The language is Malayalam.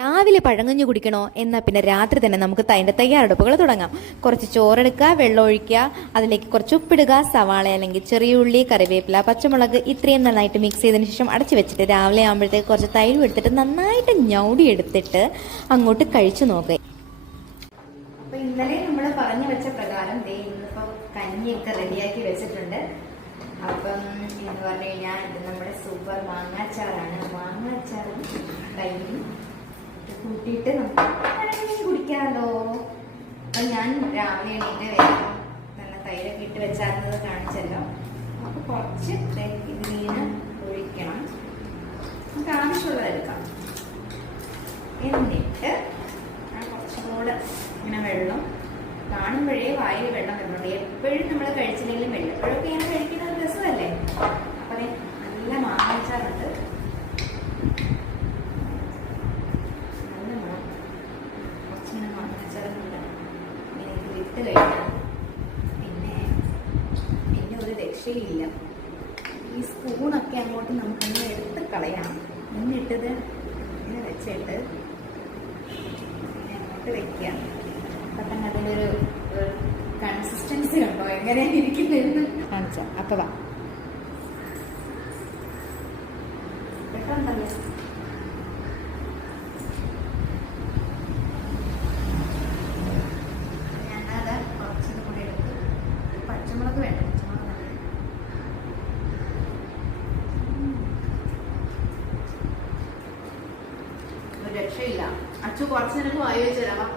രാവിലെ പഴങ്കഞ്ഞി കുടിക്കണോ എന്നാൽ പിന്നെ രാത്രി തന്നെ നമുക്ക് അതിൻ്റെ തയ്യാറെടുപ്പുകൾ തുടങ്ങാം. കുറച്ച് ചോറെടുക്കുക, വെള്ളം ഒഴിക്കുക, അതിലേക്ക് കുറച്ച് ഉപ്പിടുക, സവാള അല്ലെങ്കിൽ ചെറിയ ഉള്ളി, കറിവേപ്പില, പച്ചമുളക് ഇത്രയും നന്നായിട്ട് മിക്സ് ചെയ്തതിന് ശേഷം അടച്ചു വെച്ചിട്ട് രാവിലെ ആകുമ്പോഴത്തേക്ക് കുറച്ച് തൈരും എടുത്തിട്ട് നന്നായിട്ട് ഞൗടി എടുത്തിട്ട് അങ്ങോട്ട് കഴിച്ചു നോക്കുക. അപ്പോൾ ഇന്നലെ നമ്മൾ പറഞ്ഞു വെച്ച പ്രകാരം ഇന്നിപ്പോൾ കഞ്ഞിയൊക്കെ റെഡിയാക്കി വെച്ചിട്ടുണ്ട്. അപ്പം എന്ന് പറഞ്ഞു കഴിഞ്ഞാൽ ഇത് നമ്മുടെ സൂപ്പർ മാങ്ങാച്ചാറാണ്. മാങ്ങാച്ചാറും തൈരും കൂട്ടിയിട്ട് നമുക്ക് കുടിക്കാമല്ലോ. അപ്പം ഞാൻ രാവിലെ എണീറ്റ് വേഗം നല്ല തൈരൊക്കെ ഇട്ട് വെച്ചായിരുന്നത് കാണിച്ചല്ലോ. അപ്പോൾ കുറച്ച് ഇതിന് ഒഴിക്കണം, നമുക്ക് ആവശ്യമുള്ളത് എടുക്കാം. എന്നിട്ട് കുറച്ചും കൂടെ ഇങ്ങനെ വെള്ളം കാണുമ്പോഴേ വായിൽ വെള്ളം വരുന്നുണ്ട്. എപ്പോഴും നമ്മൾ കഴിച്ചില്ലെങ്കിലും വല്ലപ്പോഴൊക്കെ ഇങ്ങനെ കഴിക്കുന്നത് രസമല്ലേ. അപ്പം നല്ല മാങ്ങാച്ചാറുണ്ട്, ഇട്ട് കഴിഞ്ഞാൽ പിന്നെ ഒരു രക്ഷയില്ല. ഈ സ്പൂണൊക്കെ അങ്ങോട്ട് നമുക്കൊന്ന് എടുത്ത് കളയാം. എന്നിട്ടത് ഇങ്ങനെ വെച്ചിട്ട് അങ്ങോട്ട് വെക്കുക. അപ്പം തന്നെ അതിൻ്റെ ഒരു കൺസിസ്റ്റൻസി ഉണ്ടോ എങ്ങനെ ഇരിക്കുന്നതെന്ന് കാണിച്ചാൽ. അപ്പം വാ പെട്ടെന്നല്ലേ. പച്ചമുളക് വേണ്ട, ഒരു രക്ഷയില്ല. അച്ചു കുറച്ച് നിനക്ക് വായി വെച്ച് തരാം.